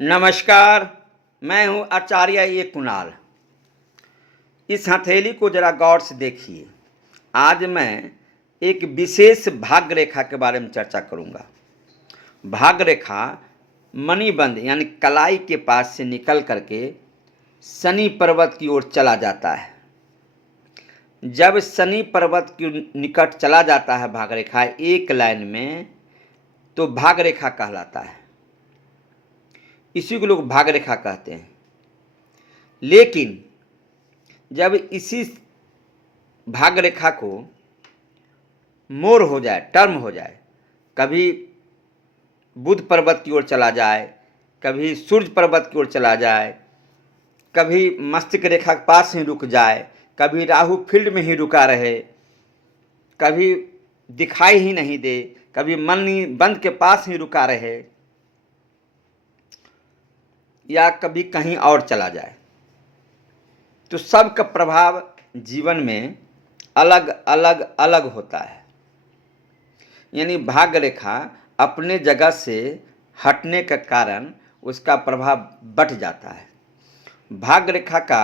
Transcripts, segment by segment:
नमस्कार। मैं हूं आचार्य ये कुणाल। इस हथेली को जरा गौर से देखिए। आज मैं एक विशेष भाग्य रेखा के बारे में चर्चा करूंगा। भाग्य रेखा मणिबंध यानी कलाई के पास से निकल करके शनि पर्वत की ओर चला जाता है। जब शनि पर्वत के निकट चला जाता है भाग्य रेखा एक लाइन में, तो भाग्य रेखा कहलाता है। इसी को लोग भाग्य रेखा कहते हैं। लेकिन जब इसी भाग्य रेखा को मोड़ हो जाए, टर्म हो जाए, कभी बुध पर्वत की ओर चला जाए, कभी सूर्य पर्वत की ओर चला जाए, कभी मस्तिष्क रेखा के पास ही रुक जाए, कभी राहु फील्ड में ही रुका रहे, कभी दिखाई ही नहीं दे, कभी मणिबंध के पास ही रुका रहे, या कभी कहीं और चला जाए, तो सबका प्रभाव जीवन में अलग अलग अलग होता है। यानी भाग्य रेखा अपने जगह से हटने के कारण उसका प्रभाव बढ़ जाता है। भाग्य रेखा का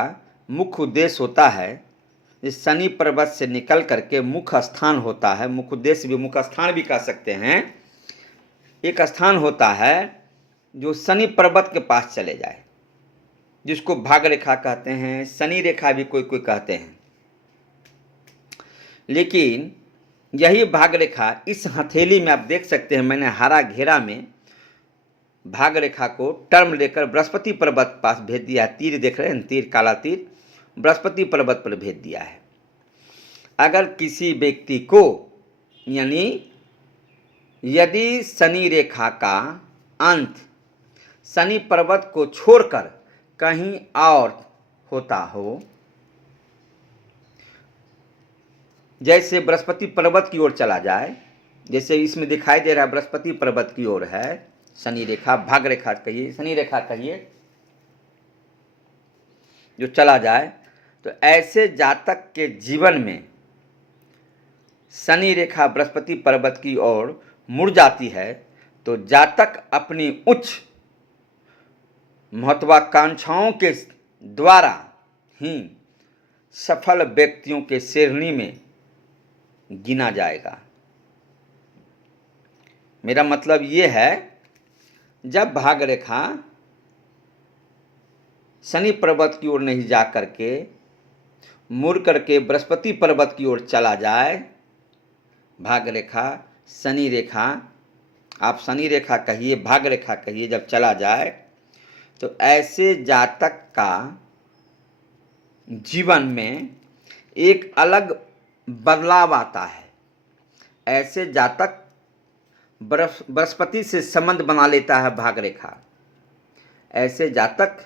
मुख्य उद्देश्य होता है, इस शनि पर्वत से निकल करके मुख्य स्थान होता है। मुख्य उद्देश्य भी, मुख्य स्थान भी कह सकते हैं। एक स्थान होता है जो शनि पर्वत के पास चले जाए, जिसको भाग्य रेखा कहते हैं, शनि रेखा भी कोई कोई कहते हैं। लेकिन यही भाग्य रेखा इस हथेली में आप देख सकते हैं, मैंने हरा घेरा में भाग्य रेखा को टर्म लेकर बृहस्पति पर्वत के पास भेज दिया है। तीर देख रहे हैं, तीर, काला तीर बृहस्पति पर्वत पर भेज दिया है। अगर किसी व्यक्ति को, यानी यदि शनि रेखा का अंत शनि पर्वत को छोड़कर कहीं और होता हो, जैसे बृहस्पति पर्वत की ओर चला जाए, जैसे इसमें दिखाई दे रहा है बृहस्पति पर्वत की ओर है शनि रेखा, भाग्य रेखा कहिए, शनि रेखा कहिए, जो चला जाए, तो ऐसे जातक के जीवन में शनि रेखा बृहस्पति पर्वत की ओर मुड़ जाती है, तो जातक अपनी उच्च महत्वाकांक्षाओं के द्वारा ही सफल व्यक्तियों के श्रेणी में गिना जाएगा। मेरा मतलब ये है, जब भाग्य रेखा शनि पर्वत की ओर नहीं जा करके मुड़ करके बृहस्पति पर्वत की ओर चला जाए, भाग्य रेखा, शनि रेखा, आप शनि रेखा कहिए, भाग्य रेखा कहिए, जब चला जाए, तो ऐसे जातक का जीवन में एक अलग बदलाव आता है। ऐसे जातक बृहस्पति से संबंध बना लेता है भाग्य रेखा। ऐसे जातक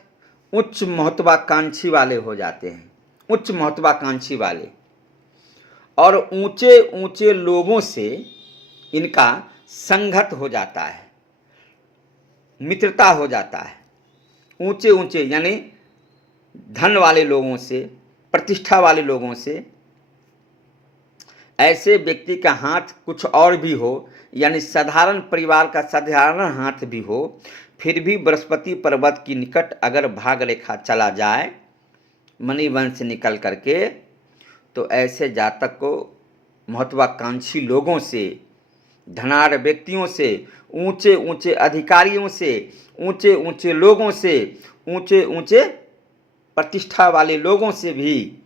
उच्च महत्वाकांक्षी वाले हो जाते हैं, उच्च महत्वाकांक्षी वाले, और ऊंचे ऊंचे लोगों से इनका संगत हो जाता है, मित्रता हो जाता है। ऊंचे ऊंचे यानी धन वाले लोगों से, प्रतिष्ठा वाले लोगों से। ऐसे व्यक्ति का हाथ कुछ और भी हो, यानी साधारण परिवार का साधारण हाथ भी हो, फिर भी बृहस्पति पर्वत की निकट अगर भाग्य रेखा चला जाए मणिबंध से निकल करके, तो ऐसे जातक को महत्वाकांक्षी लोगों से, धनाढ़ व्यक्तियों से, ऊंचे ऊंचे अधिकारियों से, ऊंचे ऊंचे लोगों से, ऊंचे ऊंचे प्रतिष्ठा वाले लोगों से भी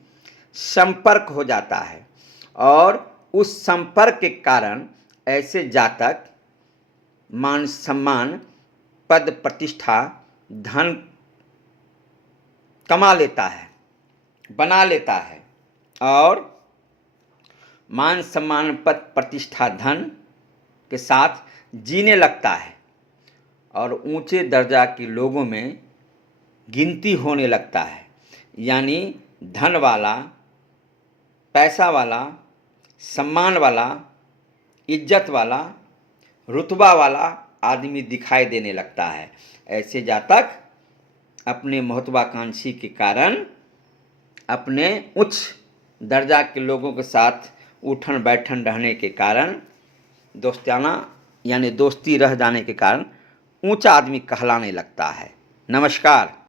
संपर्क हो जाता है। और उस संपर्क के कारण ऐसे जातक मान सम्मान, पद प्रतिष्ठा, धन कमा लेता है, बना लेता है, और मान सम्मान, पद प्रतिष्ठा, धन के साथ जीने लगता है, और ऊंचे दर्जा के लोगों में गिनती होने लगता है। यानी धन वाला, पैसा वाला, सम्मान वाला, इज्जत वाला, रुतबा वाला आदमी दिखाई देने लगता है। ऐसे जातक अपने महत्वाकांक्षी के कारण, अपने उच्च दर्जा के लोगों के साथ उठन बैठन रहने के कारण, दोस्ताना यानी दोस्ती रह जाने के कारण ऊंचा आदमी कहलाने लगता है। नमस्कार।